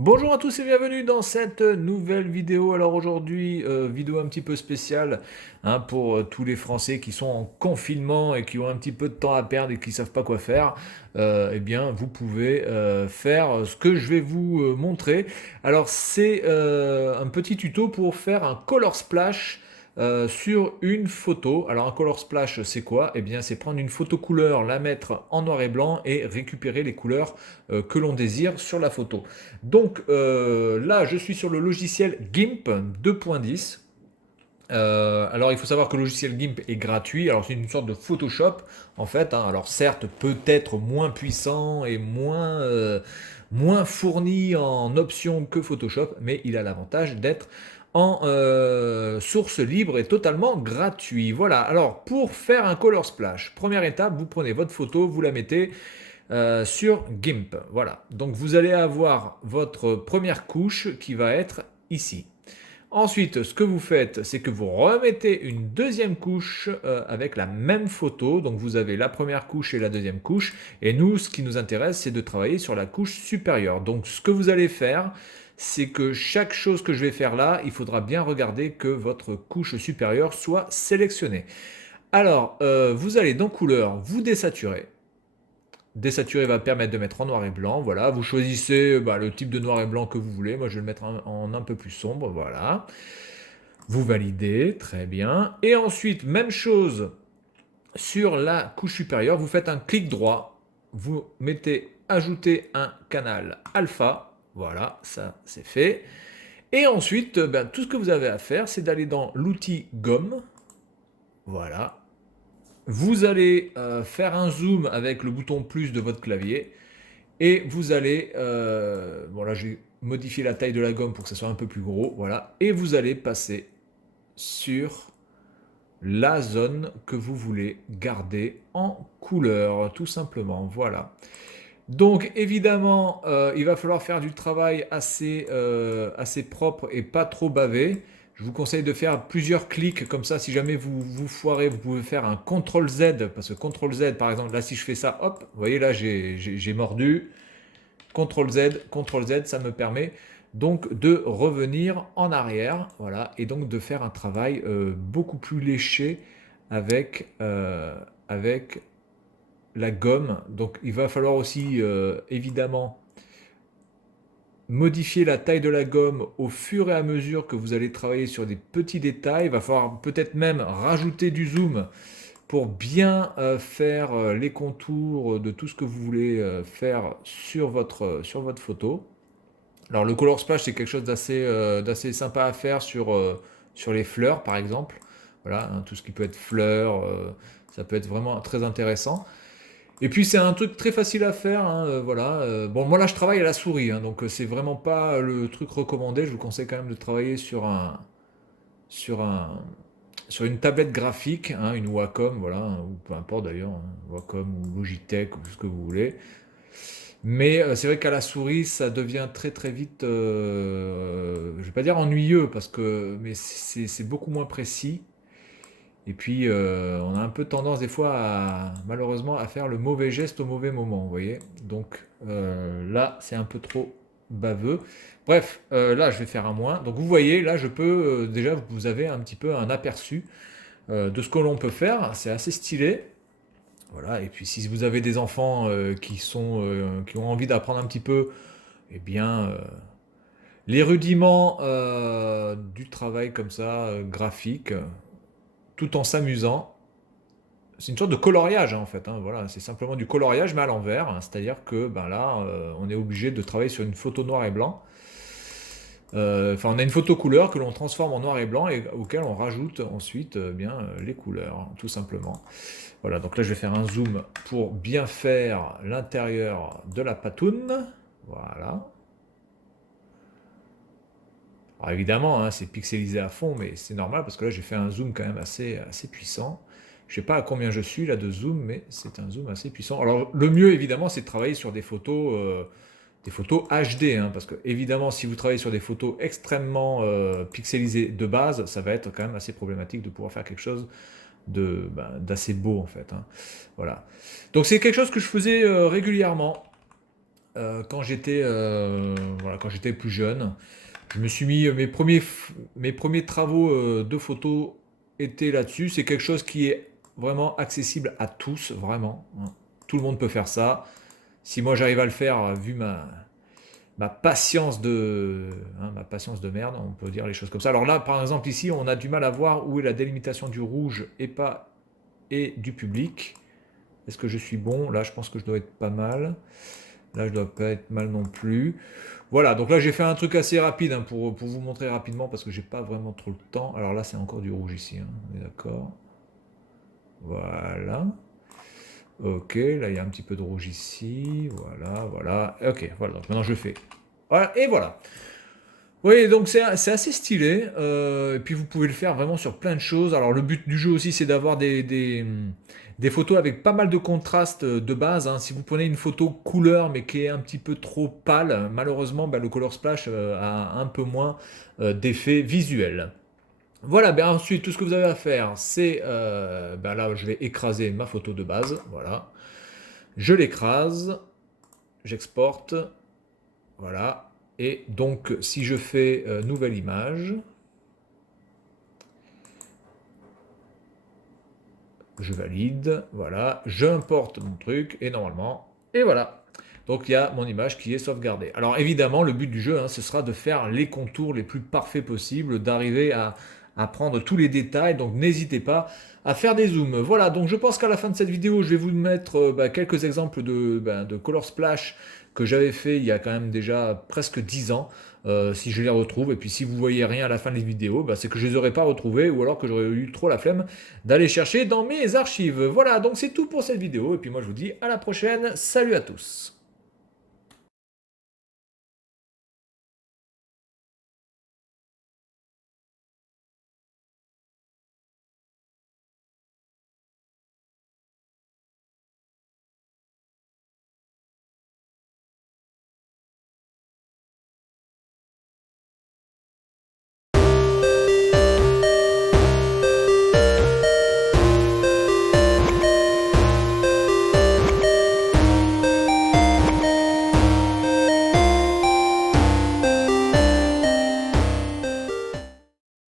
Bonjour à tous et bienvenue dans cette nouvelle vidéo. Alors aujourd'hui, vidéo un petit peu spéciale hein, pour tous les Français qui sont en confinement et qui ont un petit peu de temps à perdre et qui ne savent pas quoi faire. Eh bien, vous pouvez faire ce que je vais vous montrer. Alors c'est un petit tuto pour faire un color splash sur une photo. Alors un color splash, c'est quoi? Eh bien, c'est prendre une photo couleur, la mettre en noir et blanc et récupérer les couleurs que l'on désire sur la photo. Donc là, je suis sur le logiciel GIMP 2.10. Alors il faut savoir que le logiciel GIMP est gratuit. Alors c'est une sorte de Photoshop en fait, hein. Alors certes peut-être moins puissant et moins fourni en options que Photoshop, mais il a l'avantage d'être en source libre et totalement gratuit. Voilà, alors pour faire un color splash, première étape, vous prenez votre photo, vous la mettez sur GIMP. Voilà, donc vous allez avoir votre première couche qui va être ici. Ensuite, ce que vous faites, c'est que vous remettez une deuxième couche avec la même photo. Donc vous avez la première couche et la deuxième couche. Et nous, ce qui nous intéresse, c'est de travailler sur la couche supérieure. Donc ce que vous allez faire, c'est que chaque chose que je vais faire là, il faudra bien regarder que votre couche supérieure soit sélectionnée. Alors, vous allez dans couleur, vous désaturer. Désaturer va permettre de mettre en noir et blanc. Voilà, vous choisissez le type de noir et blanc que vous voulez. Moi, je vais le mettre en un peu plus sombre. Voilà. Vous validez, très bien. Et ensuite, même chose sur la couche supérieure. Vous faites un clic droit. Vous mettez ajouter un canal alpha. Voilà, ça c'est fait. Et ensuite, tout ce que vous avez à faire, c'est d'aller dans l'outil gomme. Voilà, vous allez faire un zoom avec le bouton plus de votre clavier et vous allez, bon là j'ai modifié la taille de la gomme pour que ça soit un peu plus gros, voilà, et vous allez passer sur la zone que vous voulez garder en couleur, tout simplement, voilà. Donc évidemment, il va falloir faire du travail assez propre et pas trop bavé. Je vous conseille de faire plusieurs clics comme ça. Si jamais vous foirez, vous pouvez faire un CTRL Z. Parce que CTRL Z, par exemple, là si je fais ça, hop, vous voyez là j'ai mordu. CTRL Z, ça me permet donc de revenir en arrière. Voilà, et donc de faire un travail beaucoup plus léché avec la gomme. Donc il va falloir aussi évidemment modifier la taille de la gomme au fur et à mesure que vous allez travailler sur des petits détails. Il va falloir peut-être même rajouter du zoom pour bien faire les contours de tout ce que vous voulez faire sur votre photo. Alors le color splash c'est quelque chose d'assez sympa à faire sur les fleurs par exemple. Voilà, hein, tout ce qui peut être fleurs, ça peut être vraiment très intéressant. Et puis c'est un truc très facile à faire, hein, voilà. Bon, moi là je travaille à la souris, hein, donc c'est vraiment pas le truc recommandé. Je vous conseille quand même de travailler sur un, sur une tablette graphique, hein, une Wacom, voilà, hein, ou peu importe d'ailleurs, hein, Wacom ou Logitech ou ce que vous voulez. Mais c'est vrai qu'à la souris, ça devient très très vite, je vais pas dire ennuyeux parce que, mais c'est beaucoup moins précis. Et puis, on a un peu tendance des fois malheureusement, à faire le mauvais geste au mauvais moment, vous voyez. Donc là, c'est un peu trop baveux. Bref, là, je vais faire un moins. Donc vous voyez, là, je peux, déjà, vous avez un petit peu un aperçu de ce que l'on peut faire. C'est assez stylé. Voilà, et puis si vous avez des enfants qui ont envie d'apprendre un petit peu, eh bien, les rudiments du travail comme ça, graphique, tout en s'amusant, c'est une sorte de coloriage hein, en fait, hein, voilà, c'est simplement du coloriage mais à l'envers, hein, c'est-à-dire que ben là, on est obligé de travailler sur une photo noir et blanc. Enfin, on a une photo couleur que l'on transforme en noir et blanc et auquel on rajoute ensuite les couleurs, hein, tout simplement. Voilà, donc là je vais faire un zoom pour bien faire l'intérieur de la patoune. Voilà. Alors évidemment, hein, c'est pixelisé à fond, mais c'est normal parce que là j'ai fait un zoom quand même assez puissant. Je sais pas à combien je suis là de zoom, mais c'est un zoom assez puissant. Alors le mieux évidemment c'est de travailler sur des photos HD, hein, parce que évidemment si vous travaillez sur des photos extrêmement pixelisées de base, ça va être quand même assez problématique de pouvoir faire quelque chose d'assez beau en fait, hein. Voilà. Donc c'est quelque chose que je faisais régulièrement. voilà, quand j'étais plus jeune. Je me suis mis mes premiers travaux de photo étaient là-dessus. C'est quelque chose qui est vraiment accessible à tous, vraiment, hein. Tout le monde peut faire ça. Si moi j'arrive à le faire, vu ma patience ma patience de merde, on peut dire les choses comme ça. Alors là, par exemple, ici, on a du mal à voir où est la délimitation du rouge et du public. Est-ce que je suis bon? Là, je pense que je dois être pas mal. Là, je dois pas être mal non plus. Voilà, donc là, j'ai fait un truc assez rapide, hein, pour vous montrer rapidement parce que j'ai pas vraiment trop le temps. Alors là, c'est encore du rouge ici, hein, on est d'accord. Voilà. Ok, là, il y a un petit peu de rouge ici. Voilà, voilà. Ok, voilà, donc maintenant je le fais. Voilà, et voilà. Oui, donc c'est assez stylé. Et puis vous pouvez le faire vraiment sur plein de choses. Alors le but du jeu aussi, c'est d'avoir des photos avec pas mal de contraste de base, hein. Si vous prenez une photo couleur mais qui est un petit peu trop pâle, malheureusement, bah, le Color Splash a un peu moins d'effet visuel. Voilà, ben ensuite tout ce que vous avez à faire, c'est ben là je vais écraser ma photo de base. Voilà, je l'écrase, j'exporte. Voilà. Et donc, si je fais nouvelle image, je valide, voilà, j'importe mon truc, et normalement, et voilà. Donc, il y a mon image qui est sauvegardée. Alors, évidemment, le but du jeu, hein, ce sera de faire les contours les plus parfaits possibles, d'arriver à prendre tous les détails. Donc, n'hésitez pas à faire des zooms. Voilà, donc je pense qu'à la fin de cette vidéo, je vais vous mettre quelques exemples de Color Splash que j'avais fait il y a quand même déjà presque 10 ans, si je les retrouve. Et puis si vous voyez rien à la fin des vidéos, bah, c'est que je les aurais pas retrouvés ou alors que j'aurais eu trop la flemme d'aller chercher dans mes archives. Voilà, donc c'est tout pour cette vidéo. Et puis moi je vous dis à la prochaine. Salut à tous.